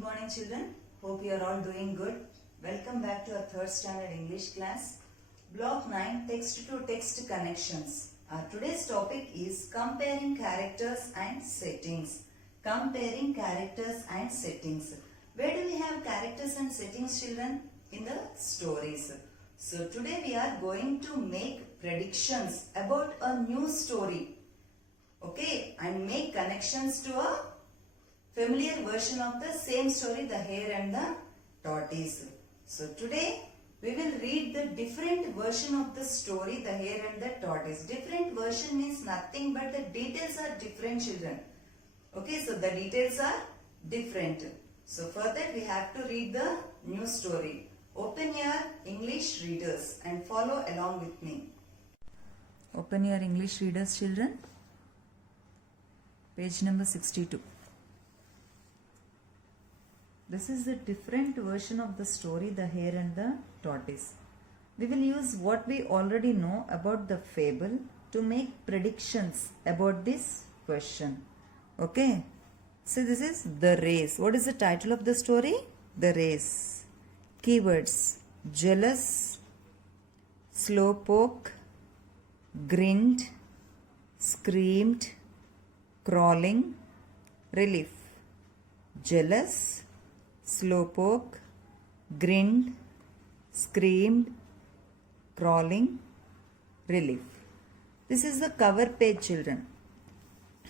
good morning children. Hope you are all doing good. Welcome back to our third standard English class. Block 9 text to text connections. Our today's topic is comparing characters and settings. Comparing characters and settings. Where do we have characters and settings, children? In the stories. So today we are going to make predictions about a new story. Okay, and make connections to a familiar version of the same story, The Hare and the Tortoise. So today we will read the different version of the story, The Hare and the Tortoise. Different version means nothing but the details are different, children. Okay, so the details are different. So for that we have to read the new story. Open your English readers and follow along with me. Open your English readers, children. Page number 62. This is the different version of the story, The Hare and the Tortoise. We will use what we already know about the fable to make predictions about this question. Okay. So this is The Race. What is the title of the story? The Race. Keywords: jealous, slowpoke, grinned, screamed, crawling, relief. Jealous, slowpoke, grinned, screamed, crawling, relief. This is the cover page, children.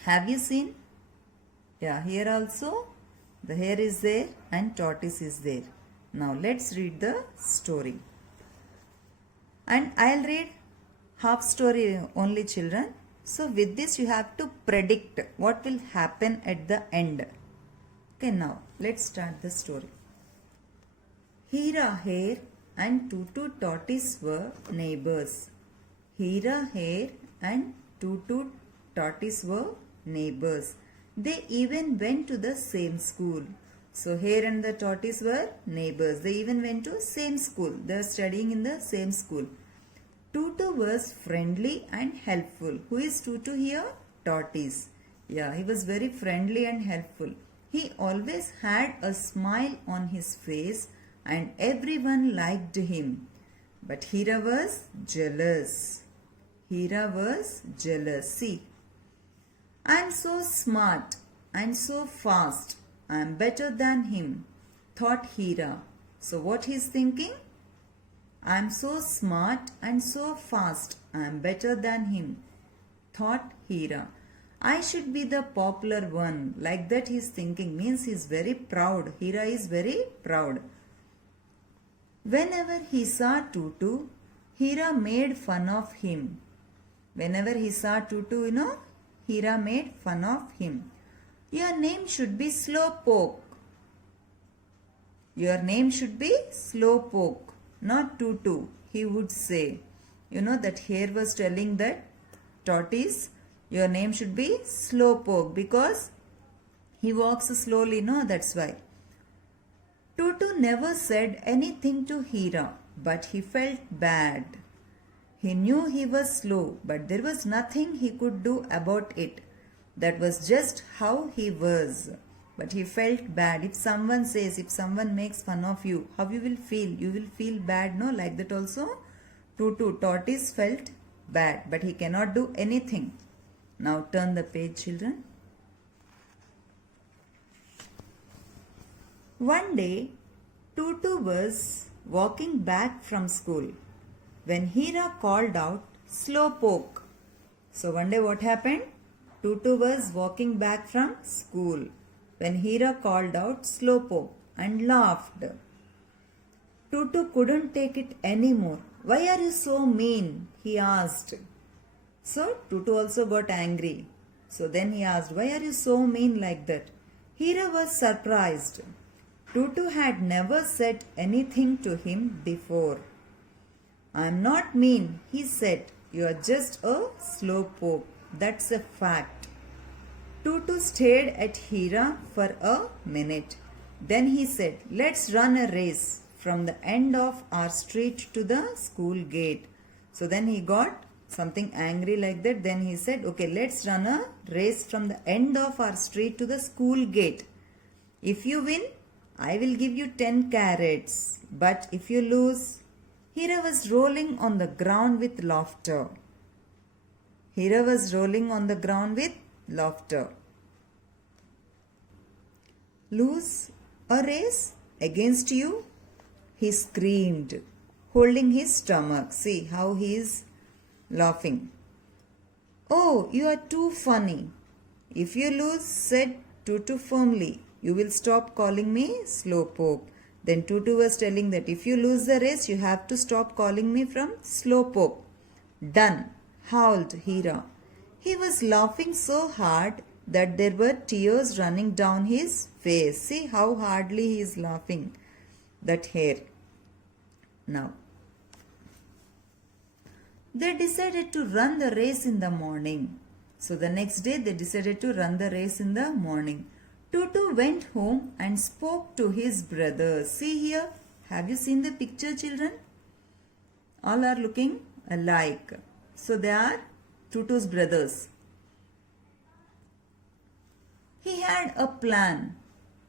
Have you seen? Yeah, here also the hare is there and tortoise is there. Now let's read the story. And I'll read half story only, children. So with this you have to predict what will happen at the end. Okay, now let's start the story. Hira Hare and Tutu Tortoise were neighbors. Hira Hare and Tutu Tortoise were neighbors. They even went to the same school. So Hare and the Tortoise were neighbors. They even went to same school. They are studying in the same school. Tutu was friendly and helpful. Who is Tutu here? Tortoise. Yeah, he was very friendly and helpful. He always had a smile on his face and everyone liked him. But Hira was jealous. Hira was jealous. See, I am so smart and so fast. I am better than him, thought Hira. So what he is thinking? I am so smart and so fast. I am better than him, thought Hira. I should be the popular one. Like that he is thinking, means he is very proud. Hira is very proud. Whenever he saw Tutu, Hira made fun of him. Whenever he saw Tutu, Hira made fun of him. Your name should be Slowpoke. Your name should be Slowpoke, not Tutu, he would say. That Hare was telling that tortoise, your name should be Slowpoke because he walks slowly, that's why. Tutu never said anything to Hira, but he felt bad. He knew he was slow, but there was nothing he could do about it. That was just how he was. But he felt bad. If someone makes fun of you, how you will feel? You will feel bad, no? Like that also. Tutu, tortoise, felt bad, but he cannot do anything. Now turn the page, children. One day, Tutu was walking back from school when Hira called out, Slowpoke. So one day what happened? Tutu was walking back from school when Hira called out Slowpoke and laughed. Tutu couldn't take it anymore. Why are you so mean? He asked. So Tutu also got angry. So then he asked, why are you so mean like that? Hira was surprised. Tutu had never said anything to him before. I am not mean, he said. You are just a slowpoke. That's a fact. Tutu stared at Hira for a minute. Then he said, let's run a race from the end of our street to the school gate. So then he got something angry like that. Then he said, okay, let's run a race from the end of our street to the school gate. If you win, I will give you 10 carrots, but if you lose, Hira was rolling on the ground with laughter. Hira was rolling on the ground with laughter. Lose a race against you? He screamed, holding his stomach. See how he is laughing. Oh, you are too funny. If you lose, said Tutu firmly, you will stop calling me Slowpoke. Then Tutu was telling that if you lose the race, you have to stop calling me from Slowpoke. Done, howled Hira. He was laughing so hard that there were tears running down his face. See how hardly he is laughing. That hair. Now, they decided to run the race in the morning. So the next day they decided to run the race in the morning. Tutu went home and spoke to his brothers. See here, have you seen the picture, children? All are looking alike. So they are Tutu's brothers. He had a plan.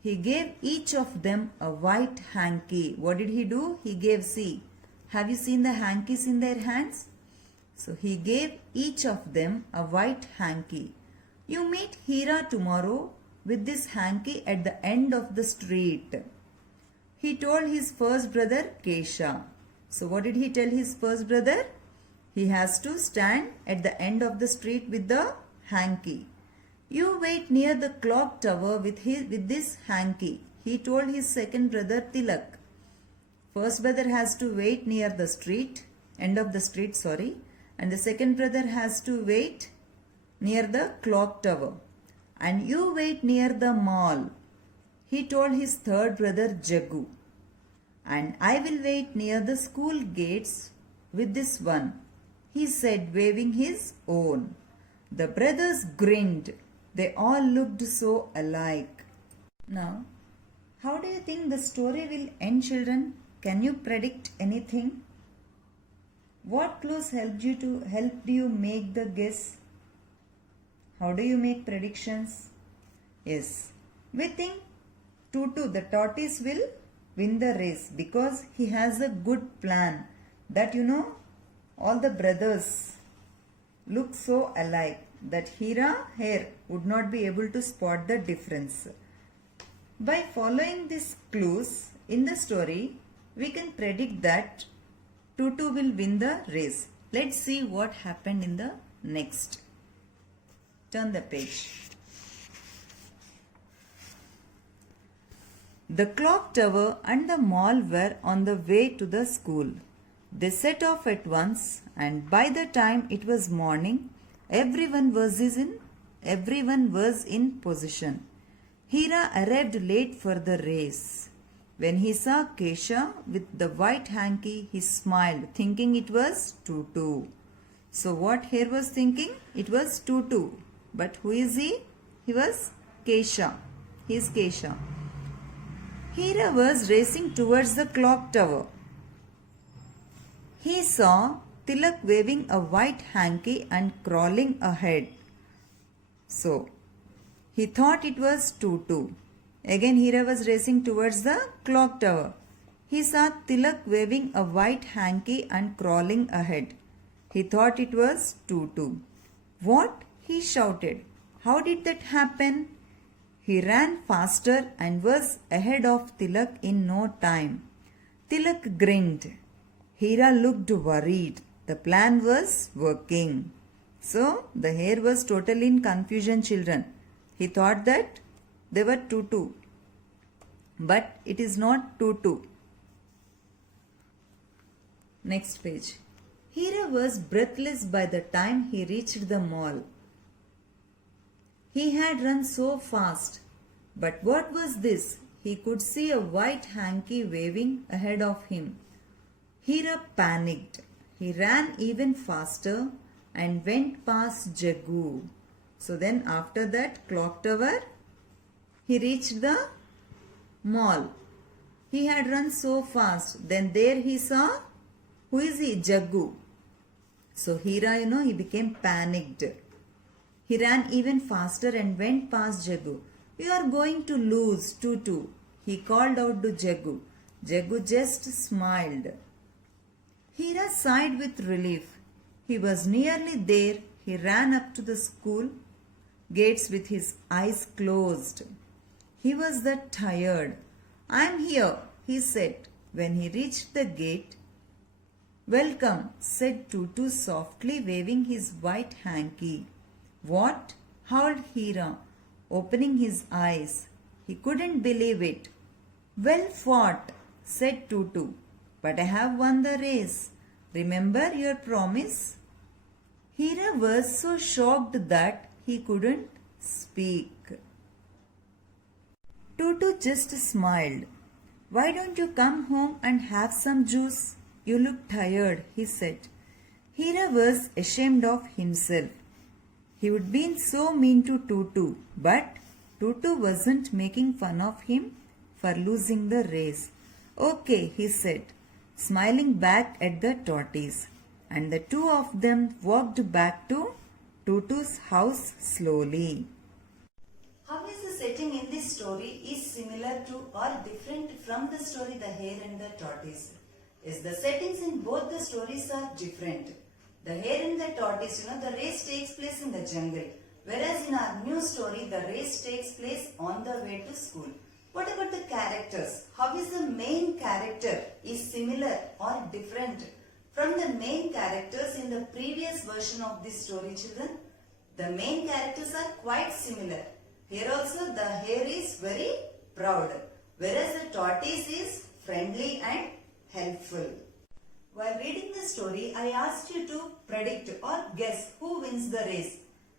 He gave each of them a white hanky. What did he do? He gave, see, have you seen the hankies in their hands? So he gave each of them a white hanky. You meet Hira tomorrow with this hanky at the end of the street. He told his first brother Kesha. So what did he tell his first brother? He has to stand at the end of the street with the hanky. You wait near the clock tower with this hanky. He told his second brother Tilak. First brother has to wait near the street, end of the street, sorry. And the second brother has to wait near the clock tower. And you wait near the mall. He told his third brother Jagu. And I will wait near the school gates with this one, he said, waving his own. The brothers grinned. They all looked so alike. Now, how do you think the story will end, children? Can you predict anything? What clues helped you make the guess? How do you make predictions? Yes, we think Tutu, the tortoise, will win the race because he has a good plan. That all the brothers look so alike that Hira here would not be able to spot the difference. By following these clues in the story, we can predict that Tutu will win the race. Let's see what happened in the next. Turn the page. The clock tower and the mall were on the way to the school. They set off at once, and by the time it was morning, everyone was in position. Hira arrived late for the race. When he saw Kesha with the white hanky, he smiled, thinking it was Tutu. So what Hare was thinking? It was Tutu. But who is he? He was Kesha. He is Kesha. Hira was racing towards the clock tower. He saw Tilak waving a white hanky and crawling ahead. So, he thought it was Tutu. Again, Hira was racing towards the clock tower. He saw Tilak waving a white hanky and crawling ahead. He thought it was Tutu. What? He shouted. How did that happen? He ran faster and was ahead of Tilak in no time. Tilak grinned. Hira looked worried. The plan was working. So, the hare was totally in confusion, children. He thought that they were Tutu. But it is not Tutu. Next page. Hira was breathless by the time he reached the mall. He had run so fast. But what was this? He could see a white hanky waving ahead of him. Hira panicked. He ran even faster and went past Jagu. So then after that clock tower, he reached the mall. He had run so fast. Then there he saw, who is he? Jagu. So Hira, he became panicked. He ran even faster and went past Jagu. You are going to lose, Tutu. he called out to Jaggu. Jaggu just smiled. Hira sighed with relief. He was nearly there. He ran up to the school gates with his eyes closed. He was that tired. "I'm here," he said when he reached the gate. "Welcome," said Tutu softly, waving his white hanky. "What?" howled Hira, opening his eyes. He couldn't believe it. "Well fought," said Tutu, "but I have won the race. Remember your promise?" Hira was so shocked that he couldn't speak. Tutu just smiled. "Why don't you come home and have some juice? You look tired," he said. Hira was ashamed of himself. He would been so mean to Tutu, but Tutu wasn't making fun of him for losing the race. "Okay," he said, smiling back at the tortoise, and the two of them walked back to Tutu's house slowly. How is the setting in this story is similar to or different from the story The Hare and the Tortoise? Yes, the settings in both the stories are different. The Hare and the Tortoise, the race takes place in the jungle. Whereas in our new story, the race takes place on the way to school. What about the characters? How is the main character is similar or different from the main characters in the previous version of this story, children? The main characters are quite similar. Here also the hare is very proud, whereas the tortoise is friendly and helpful. While reading the story, I asked you to predict or guess who wins the race.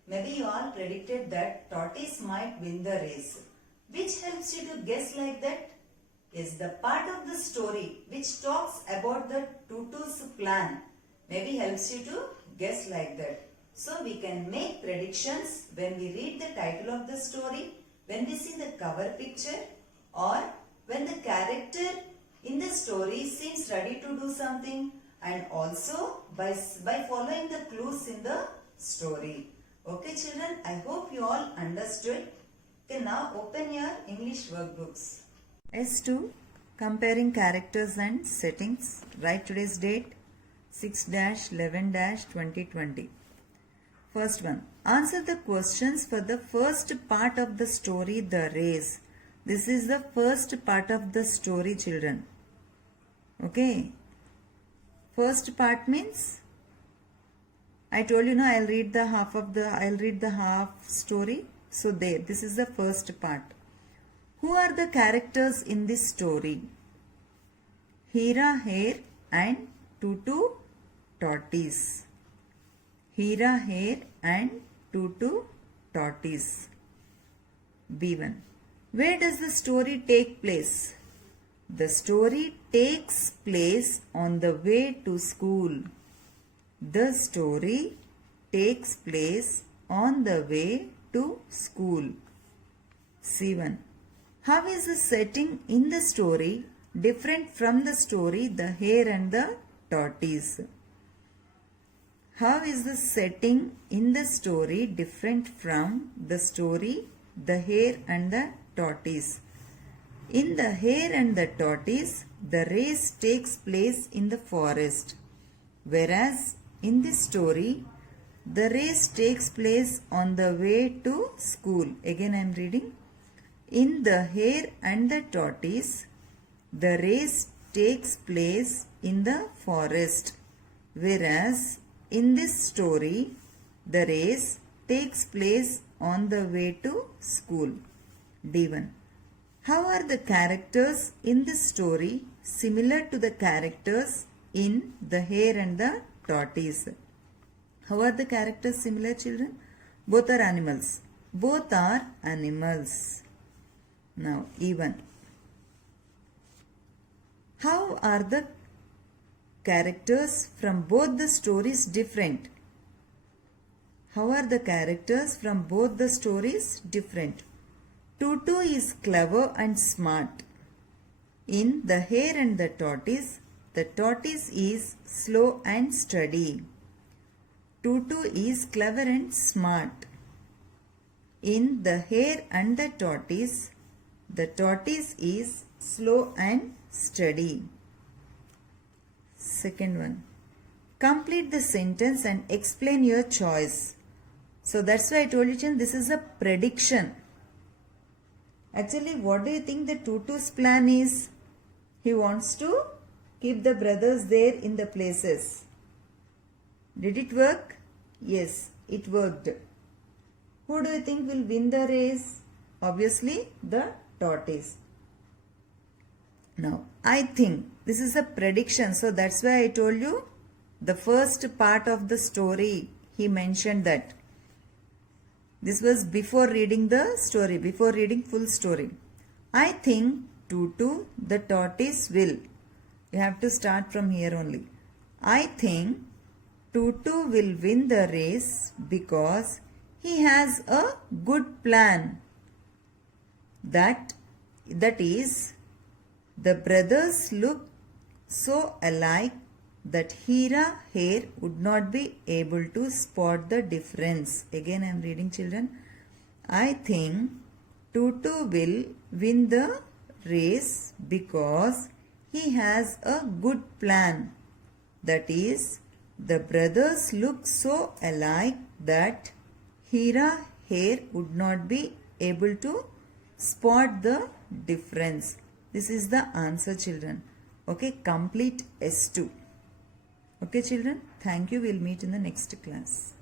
Maybe you all predicted that tortoise might win the race. Which helps you to guess like that? Is the part of the story which talks about the Tutu's plan. Maybe helps you to guess like that. So we can make predictions when we read the title of the story, when we see the cover picture, or when the character in the story seems ready to do something, and also by following the clues in the story. Okay children, I hope you all understood. Okay, now open your English workbooks. S2, comparing characters and settings. Write today's date 6-11-2020. First one, answer the questions for the first part of the story, The Race. This is the first part of the story, children. Okay. First part means, I told you, I'll read the half story. So there, this is the first part. Who are the characters in this story? Hira, Hare and Tutu, Tortoise. Hira, Hare and Tutu, Tortoise. B1. Where does the story take place? The story takes place on the way to school. The story takes place on the way to school. C1. How is the setting in the story different from the story The Hare and the Tortoise? How is the setting in the story different from the story The Hare and the Tortoise? In The Hare and the Tortoise, the race takes place in the forest, whereas in this story, the race takes place on the way to school. Again I am reading. In The Hare and the Tortoise, the race takes place in the forest, whereas in this story, the race takes place on the way to school. D1. How are the characters in this story similar to the characters in The Hare and the Tortoise? How are the characters similar, children? Both are animals. Both are animals. Now, E1. How are the characters from both the stories different? How are the characters from both the stories different? Tutu is clever and smart. In The Hare and the tortoise is slow and steady. Tutu is clever and smart. In The Hare and the Tortoise, The tortoise is slow and steady. Second one. Complete the sentence and explain your choice. So that's why I told you, children, this is a prediction. Actually, what do you think the Tutu's plan is? He wants to keep the brothers there in the places. Did it work? Yes, it worked. Who do you think will win the race? Obviously, the tortoise. Now, I think this is a prediction. So, that's why I told you the first part of the story, he mentioned that. This was before reading the story, before reading full story. I think Tutu, the tortoise, will. You have to start from here only. I think Tutu will win the race because he has a good plan. That is, the brothers look so alike that Hira Hare would not be able to spot the difference. Again I am reading, children. I think Tutu will win the race because he has a good plan. That is, the brothers look so alike that Hira Hare would not be able to spot the difference. This is the answer, children. Okay, complete S2. Okay, children. Thank you. We'll meet in the next class.